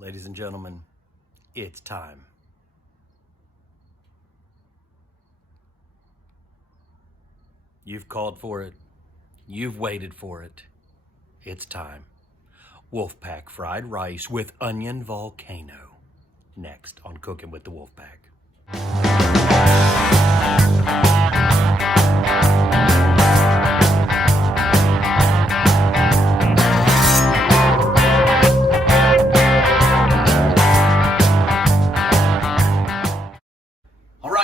Ladies and gentlemen, it's time. You've called for it. You've waited for it. It's time. Wolfpack fried rice with onion volcano. Next on Cooking with the Wolfpack.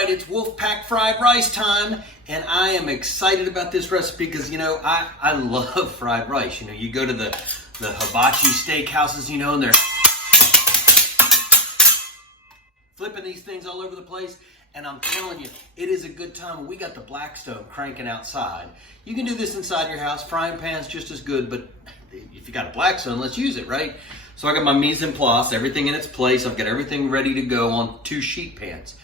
It's Wolfpack fried rice time, and I am excited about this recipe because, I love fried rice. You go to the hibachi steakhouses, and they're flipping these things all over the place, and I'm telling you, it is a good time. We got the Blackstone cranking outside. You can do this inside your house. Frying pan's just as good, but if you got a Blackstone, let's use it, right? So I got my mise en place, everything in its place. I've got everything ready to go on 2 sheet pans.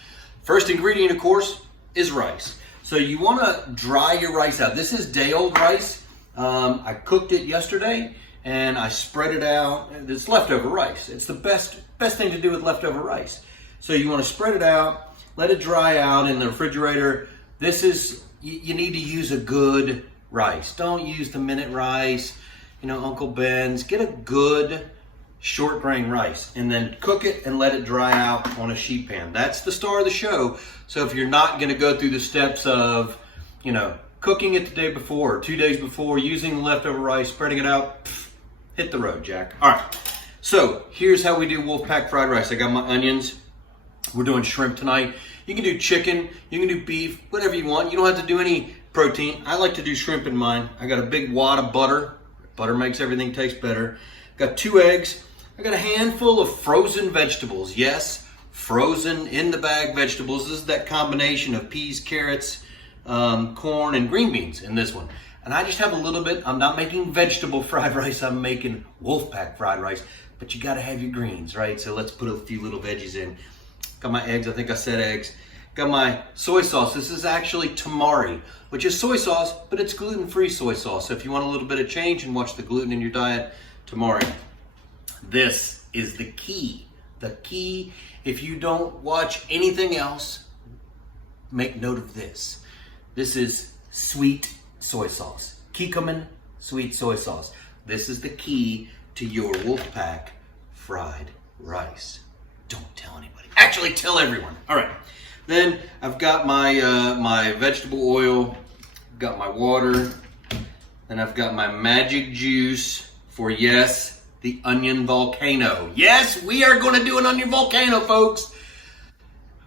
First ingredient, of course, is rice. So you want to dry your rice out. This is day-old rice. I cooked it yesterday, and I spread it out. It's leftover rice. It's the best thing to do with leftover rice. So you want to spread it out, let it dry out in the refrigerator. You need to use a good rice. Don't use the minute rice, Uncle Ben's. Get a good short grain rice, and then cook it and let it dry out on a sheet pan. That's the star of the show. So if you're not going to go through the steps of, cooking it the day before or 2 days before, using the leftover rice, spreading it out, hit the road, Jack. All right. So here's how we do Wolfpack fried rice. I got my onions. We're doing shrimp tonight. You can do chicken. You can do beef, whatever you want. You don't have to do any protein. I like to do shrimp in mine. I got a big wad of butter. Butter makes everything taste better. Got 2 eggs. I got a handful of frozen vegetables. Yes, frozen in the bag vegetables. This is that combination of peas, carrots, corn, and green beans in this one. And I just have a little bit. I'm not making vegetable fried rice. I'm making Wolfpack fried rice. But you got to have your greens, right? So let's put a few little veggies in. Got my eggs. I think I said eggs. Got my soy sauce. This is actually tamari, which is soy sauce, but it's gluten-free soy sauce. So if you want a little bit of change and watch the gluten in your diet, tamari. This is the key. The key, if you don't watch anything else, make note of this. This is sweet soy sauce. Kikkoman sweet soy sauce. This is the key to your Wolfpack fried rice. Don't tell anybody. Actually, tell everyone. All right. Then I've got my my vegetable oil, got my water, then I've got my magic juice for, yes, the onion volcano. Yes, we are going to do an onion volcano, folks.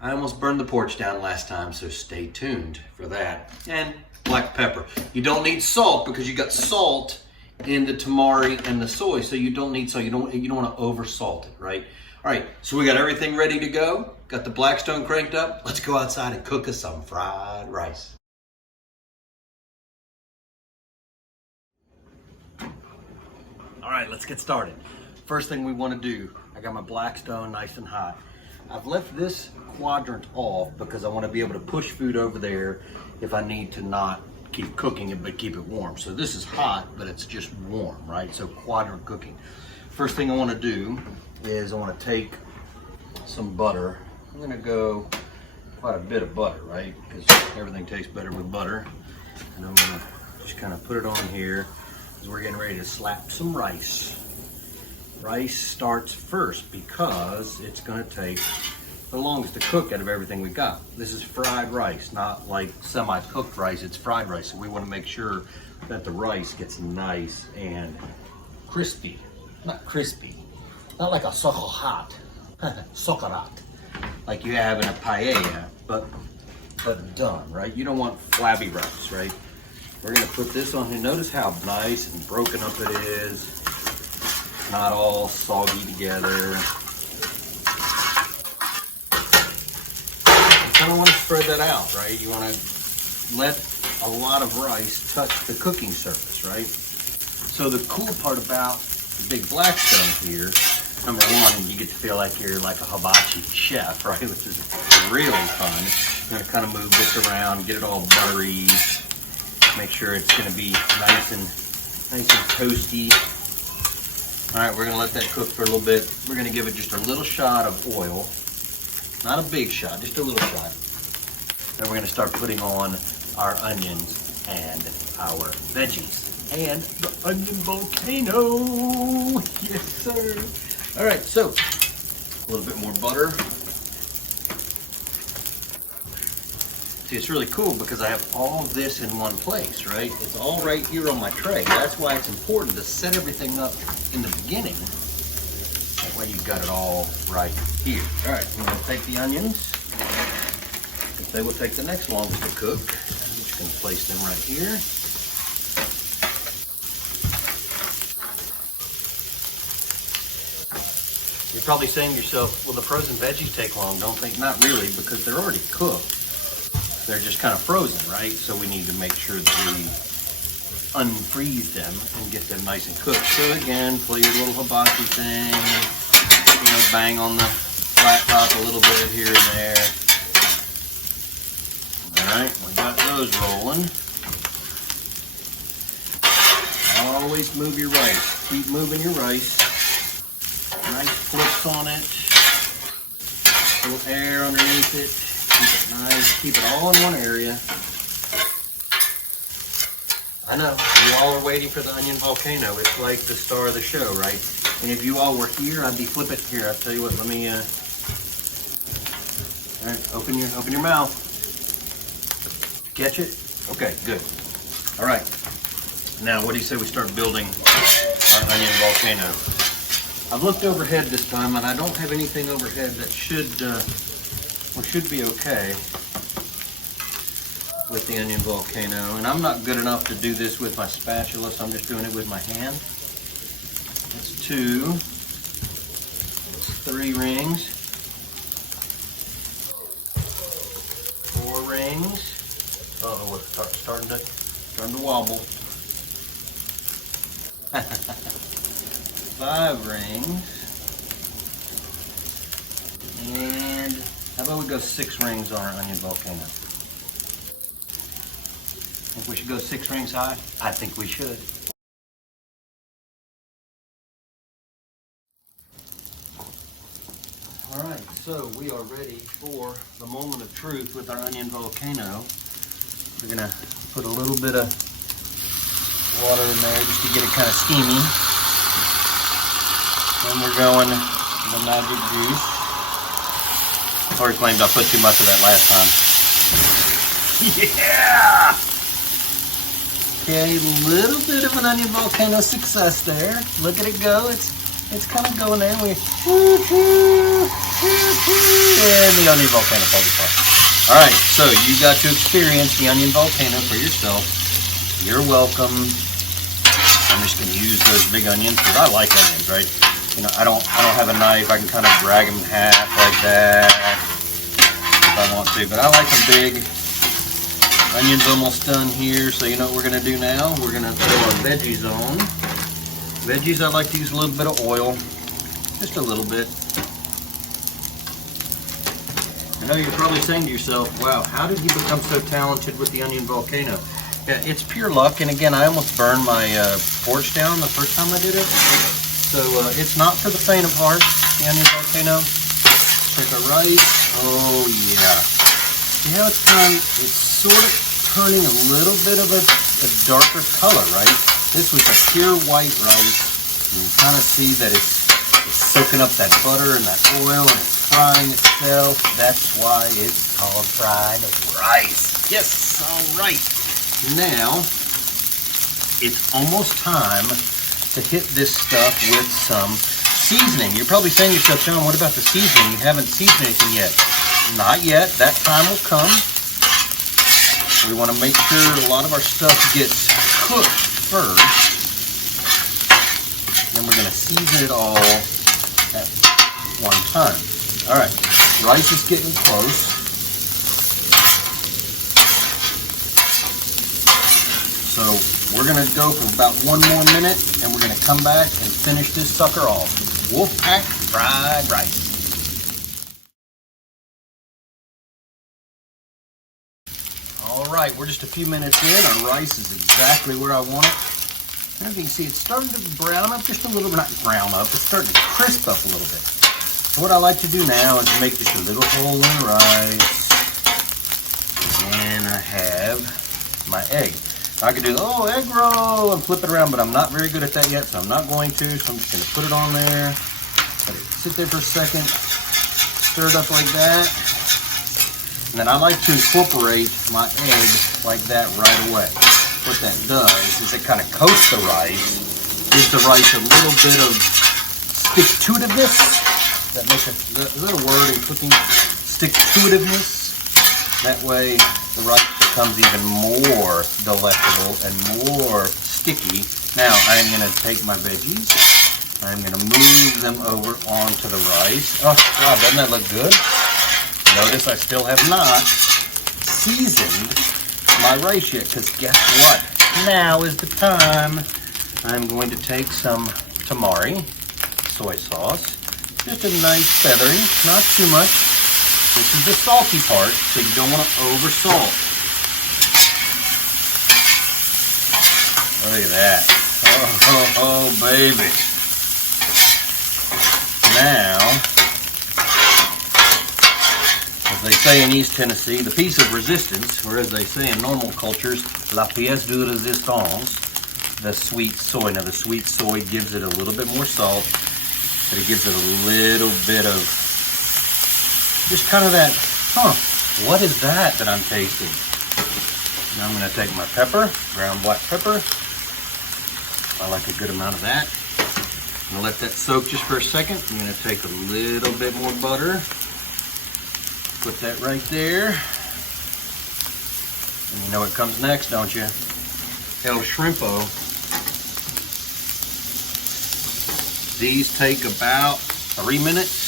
I almost burned the porch down last time, so stay tuned for that. And black pepper. You don't need salt because you got salt in the tamari and the soy, so you don't need salt. You don't want to over salt it, right? All right, so we got everything ready to go. Got the Blackstone cranked up. Let's go outside and cook us some fried rice. All right, let's get started. First thing we want to do, I got my Blackstone nice and hot. I've left this quadrant off because I want to be able to push food over there if I need to not keep cooking it, but keep it warm. So this is hot, but it's just warm, right? So quadrant cooking. First thing I want to do is I want to take some butter. I'm going to go quite a bit of butter, right? Because everything tastes better with butter. And I'm going to just kind of put it on here. We're getting ready to slap some rice. Rice starts first because it's going to take the longest to cook out of everything we got. This is fried rice, not like semi-cooked rice. It's fried rice, so we want to make sure that the rice gets nice and crispy. Not crispy, not like a sokohat, sokarat, like you have in a paella, but done, right? You don't want flabby rice, right? We're gonna put this on here. Notice how nice and broken up it is. Not all soggy together. You kind of want to spread that out, right? You want to let a lot of rice touch the cooking surface, right? So the cool part about the big Blackstone here, number one, you get to feel like you're like a hibachi chef, right? Which is really fun. You're gonna kind of move this around, get it all buttery. Make sure it's going to be nice and toasty. All right, we're gonna let that cook for a little bit. We're gonna give it just a little shot of oil. Not a big shot, just a little shot. Then we're gonna start putting on our onions and our veggies. And the onion volcano. Yes, sir. All right, so a little bit more butter. See, it's really cool because I have all this in one place, right? It's all right here on my tray. That's why it's important to set everything up in the beginning. That way you've got it all right here. All right, I'm gonna take the onions. They will take the next longest to cook. I'm just gonna place them right here. You're probably saying to yourself, well, the frozen veggies take long, don't they? Not really, because they're already cooked. They're just kind of frozen, right? So we need to make sure that we unfreeze them and get them nice and cooked. So again, play your little hibachi thing, you know, bang on the flat top a little bit here and there. All right, we got those rolling. Always move your rice. Keep moving your rice. Nice flips on it. A little air underneath it. Keep it nice. Keep it all in one area. I know, you all are waiting for the onion volcano. It's like the star of the show, right? And if you all were here, I'd be flipping. Here, I'll tell you what, let me, all right, open your mouth. Catch it? Okay, good. All right. Now, what do you say we start building our onion volcano? I've looked overhead this time, and I don't have anything overhead that should be okay with the onion volcano. And I'm not good enough to do this with my spatula, so I'm just doing it with my hand. That's 2. That's 3 rings. 4 rings. Uh-oh, it's starting to wobble. 5 rings. And how about we go 6 rings on our onion volcano? Think we should go 6 rings high? I think we should. All right, so we are ready for the moment of truth with our onion volcano. We're gonna put a little bit of water in there just to get it kind of steamy. Then we're going the magic juice. I already claimed I put too much of that last time. Yeah! Okay, a little bit of an onion volcano success there. Look at it go. It's kind of going there. And the onion volcano falls apart. All right, so you got to experience the onion volcano for yourself. You're welcome. I'm just going to use those big onions because I like onions, right? You know, I don't have a knife. I can kind of drag them in half like that if I want to, but I like them big. Onion's almost done here, so you know what we're going to do now? We're going to throw our veggies on. Veggies, I like to use a little bit of oil, just a little bit. I know you're probably saying to yourself, wow, how did he become so talented with the onion volcano? Yeah, it's pure luck, and again, I almost burned my porch down the first time I did it. So it's not for the faint of heart, the onion volcano. Take a rice. Oh yeah. See how it's sort of turning a little bit of a darker color, right? This was a pure white rice. You can kind of see that it's soaking up that butter and that oil, and it's frying itself. That's why it's called fried rice. Yes, all right. Now, it's almost time to hit this stuff with some seasoning. You're probably saying to yourself, John, what about the seasoning? You haven't seasoned anything yet. Not yet. That time will come. We want to make sure a lot of our stuff gets cooked first. Then we're going to season it all at one time. All right. Rice is getting close. So we're going to go for about 1 more minute, and we're going to come back and finish this sucker off. Wolfpack fried rice. All right, we're just a few minutes in. Our rice is exactly where I want it. As you can see, it's starting to brown up just a little bit, not brown up, it's starting to crisp up a little bit. So what I like to do now is make just a little hole in the rice. And I have my egg. I could do, oh, egg roll, and flip it around, but I'm not very good at that yet, so I'm not going to. So I'm just gonna put it on there, let it sit there for a second, stir it up like that. And then I like to incorporate my egg like that right away. What that does is it kind of coats the rice, gives the rice a little bit of stick-to-itiveness. That makes it, is that a word in cooking? Stick-to-itiveness. That way the rice becomes even more delectable and more sticky. Now I'm gonna take my veggies, I'm gonna move them over onto the rice. Oh wow, doesn't that look good? Notice I still have not seasoned my rice yet, because guess what? Now is the time. I'm going to take some tamari soy sauce. Just a nice feathering, not too much. This is the salty part, so you don't want to over salt. Look at that. Oh, baby. Now, as they say in East Tennessee, the piece of resistance, or as they say in normal cultures, la pièce de résistance, the sweet soy. Now the sweet soy gives it a little bit more salt, but it gives it a little bit of just kind of that, what is that I'm tasting? Now I'm going to take my pepper, ground black pepper. I like a good amount of that. I'm going to let that soak just for a second. I'm going to take a little bit more butter. Put that right there. And you know what comes next, don't you? El Shrimpo. These take about 3 minutes.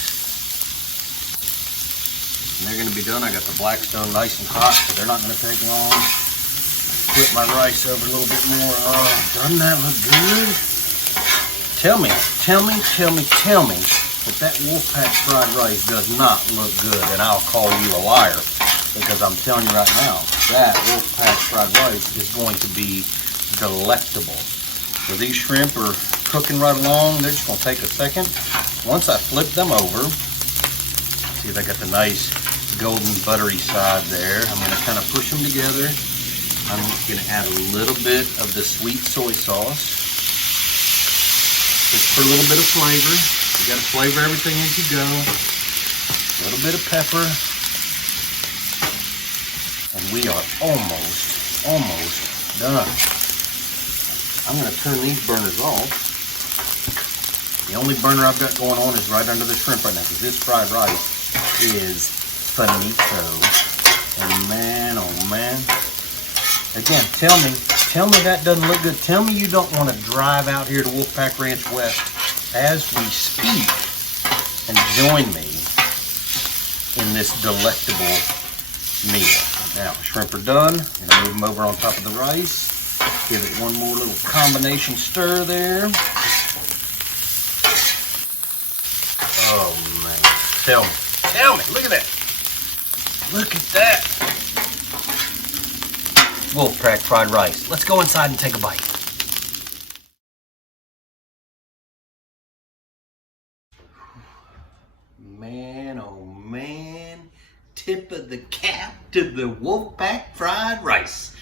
And they're going to be done. I got the Blackstone nice and hot, so they're not going to take long. Flip my rice over a little bit more. Oh, doesn't that look good? Tell me that Wolfpack fried rice does not look good, and I'll call you a liar, because I'm telling you right now, that Wolfpack fried rice is going to be delectable. So these shrimp are cooking right along. They're just going to take a second. Once I flip them over, see if I got the nice golden buttery side there. I'm going to kind of push them together. I'm going to add a little bit of the sweet soy sauce, just for a little bit of flavor. You got to flavor everything as you go. A little bit of pepper. And we are almost done. I'm going to turn these burners off. The only burner I've got going on is right under the shrimp right now, because this fried rice is finito. And man, oh man. Again, tell me that doesn't look good. Tell me you don't want to drive out here to Wolfpack Ranch West as we speak and join me in this delectable meal. Now, shrimp are done. I'm gonna move them over on top of the rice. Give it one more little combination stir there. Oh man, tell me, look at that. Look at that. Wolfpack fried rice. Let's go inside and take a bite. Man, oh man, tip of the cap to the Wolfpack fried rice.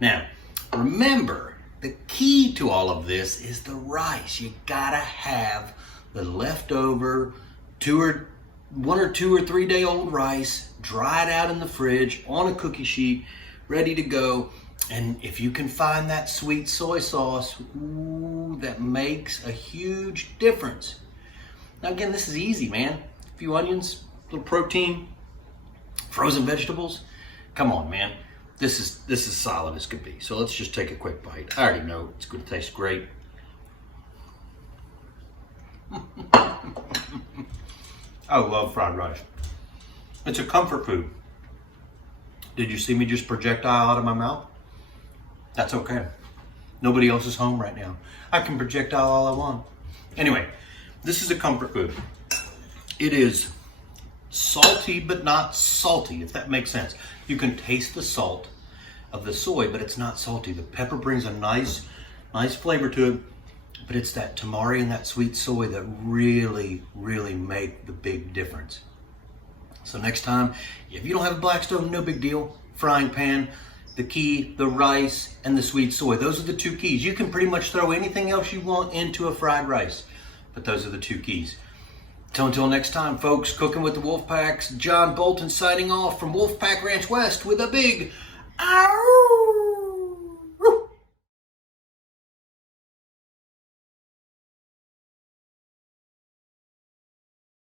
Now, remember, the key to all of this is the rice. You gotta have the leftover 1 or 2 or 3 day old rice, dried out in the fridge on a cookie sheet, ready to go. And if you can find that sweet soy sauce, ooh, that makes a huge difference. Now again, this is easy, man. A few onions, a little protein, frozen vegetables. Come on, man. This is solid as could be. So let's just take a quick bite. I already know it's going to taste great. I love fried rice. It's a comfort food. Did you see me just projectile out of my mouth? That's okay. Nobody else is home right now. I can projectile all I want. Anyway, this is a comfort food. It is salty, but not salty, if that makes sense. You can taste the salt of the soy, but it's not salty. The pepper brings a nice nice flavor to it, but it's that tamari and that sweet soy that really, really make the big difference. So next time, if you don't have a Blackstone, no big deal. Frying pan, the key, the rice, and the sweet soy. Those are the 2 keys. You can pretty much throw anything else you want into a fried rice, but those are the 2 keys. So until next time, folks, cooking with the Wolfpacks, John Bolton signing off from Wolfpack Ranch West with a big ow!